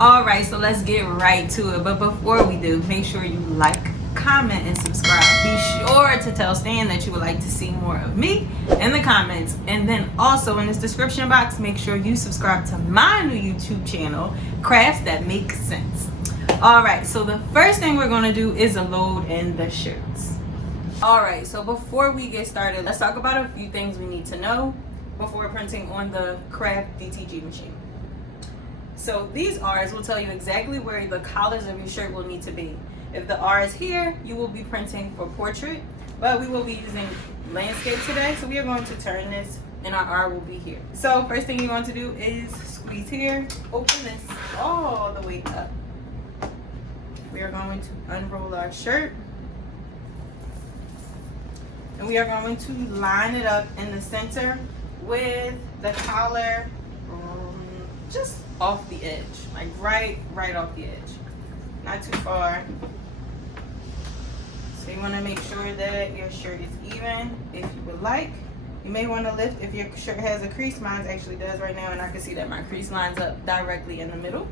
All right, so let's get right to it. But before we do, make sure you like, comment, and subscribe. Be sure to tell Stan that you would like to see more of me in the comments. And then also in this description box, make sure you subscribe to my new YouTube channel, Crafts That Make Sense. All right, so the first thing we're gonna do is load in the shirts. All right, so before we get started, let's talk about a few things we need to know before printing on the Craft DTG machine. So these R's will tell you exactly where the collars of your shirt will need to be. If the R is here, you will be printing for portrait, but we will be using landscape today. So we are going to turn this and our R will be here. So first thing you want to do is squeeze here, open this all the way up. We are going to unroll our shirt. And we are going to line it up in the center with the collar just off the edge, like right off the edge, not too far. So you want to make sure that your shirt is even. If you would like, you may want to lift if your shirt has a crease. Mine actually does right now, and I can see that my crease lines up directly in the middle.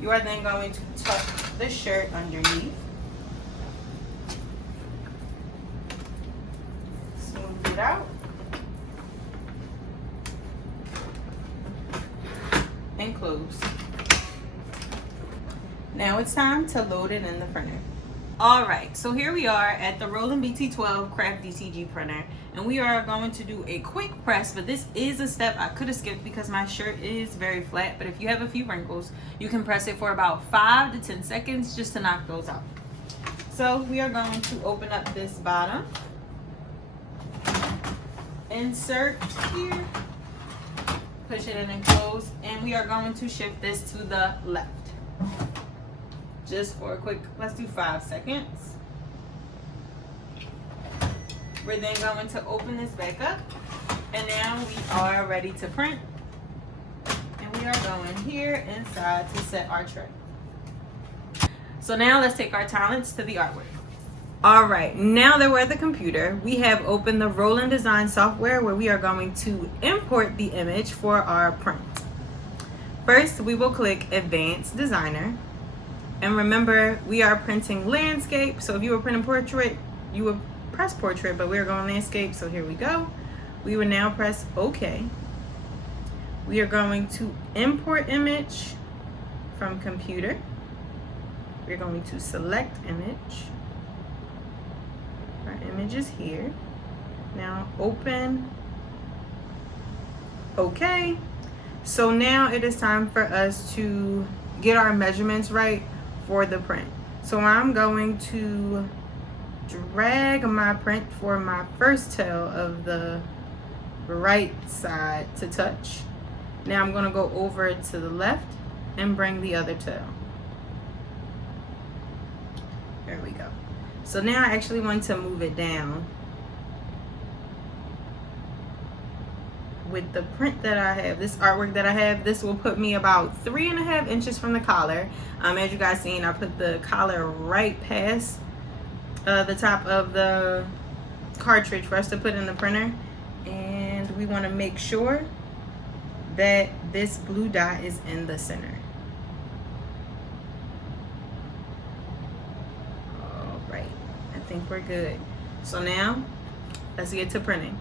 You are then going to tuck the shirt underneath, smooth it out, and close. Now it's time to load it in the printer. All right, so here we are at the Roland BT-12 Craft DTG printer, and we are going to do a quick press, but this is a step I could have skipped because my shirt is very flat, but if you have a few wrinkles, you can press it for about 5 to 10 seconds just to knock those out. So we are going to open up this bottom, insert here, push it in and close, and we are going to shift this to the left. Just for a quick, let's do 5 seconds. We're then going to open this back up, and now we are ready to print. And we are going here inside to set our tray. So now let's take our talents to the artwork. All right, now that we're at the computer, we have opened the Roland design software where we are going to import the image for our print. First, we will click Advanced Designer. And remember, we are printing landscape. So if you were printing portrait, you would press portrait, but we're going landscape. So here we go. We will now press OK. We are going to import image from computer. We're going to select image. Our image is here. Now open. OK. So now it is time for us to get our measurements right for the print. So I'm going to drag my print for my first tail of the right side to touch. Now I'm going to go over to the left and bring the other tail. There we go. So now I actually want to move it down. With the print that I have, this artwork that I have, this will put me about 3.5 inches from the collar. As you guys seen, I put the collar right past the top of the cartridge for us to put in the printer. And we want to make sure that this blue dot is in the center. All right, I think we're good. So now let's get to printing.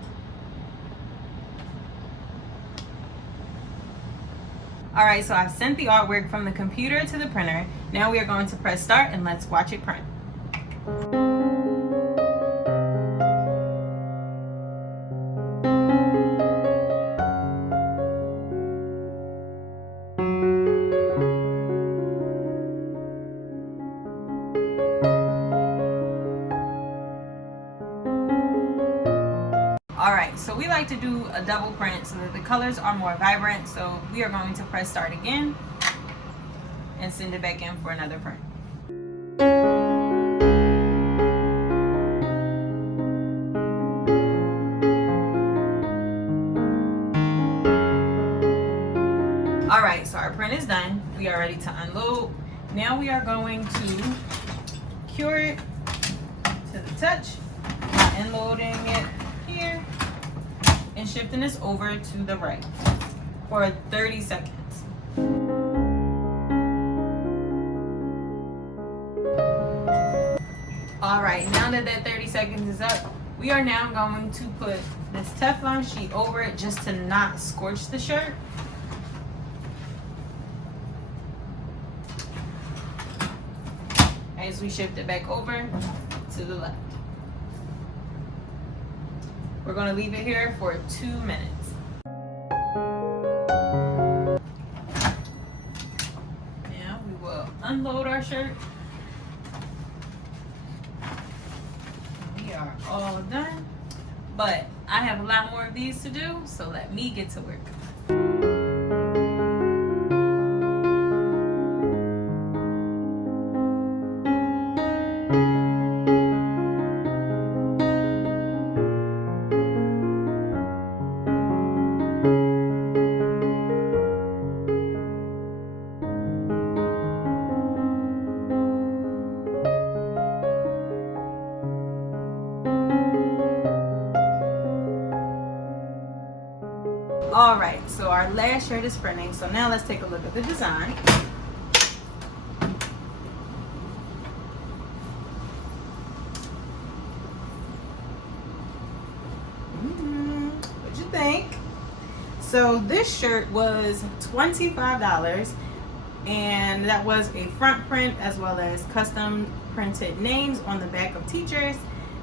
All right, so I've sent the artwork from the computer to the printer. Now we are going to press start and let's watch it print. All right, so we like to do a double print so that the colors are more vibrant. So we are going to press start again and send it back in for another print. All right, so our print is done. We are ready to unload. Now we are going to cure it to the touch, unloading it here and shifting this over to the right for 30 seconds. All right, now that 30 seconds is up, we are now going to put this Teflon sheet over it just to not scorch the shirt. As we shift it back over to the left. We're going to leave it here for 2 minutes. Now we will unload our shirt. We are all done, but I have a lot more of these to do, so let me get to work. All right, so our last shirt is printing. So now let's take a look at the design. What'd you think? So this shirt was $25, and that was a front print as well as custom printed names on the back of teachers.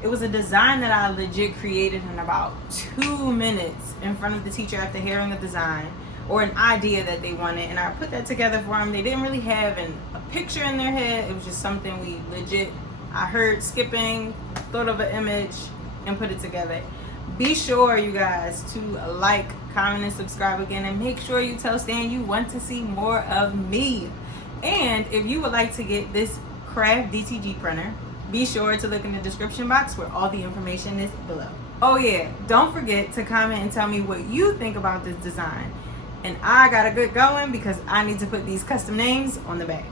It was a design that I legit created in about 2 minutes in front of the teacher after hearing the design or an idea that they wanted, and I put that together for them. They didn't really have a picture in their head. It was just something we legit, I heard skipping, thought of an image, and put it together. Be sure, you guys, to like, comment, and subscribe again, and make sure you tell Stan you want to see more of me. And if you would like to get this craft DTG printer, be sure to look in the description box where all the information is below. Oh yeah, don't forget to comment and tell me what you think about this design. And I gotta get going because I need to put these custom names on the back.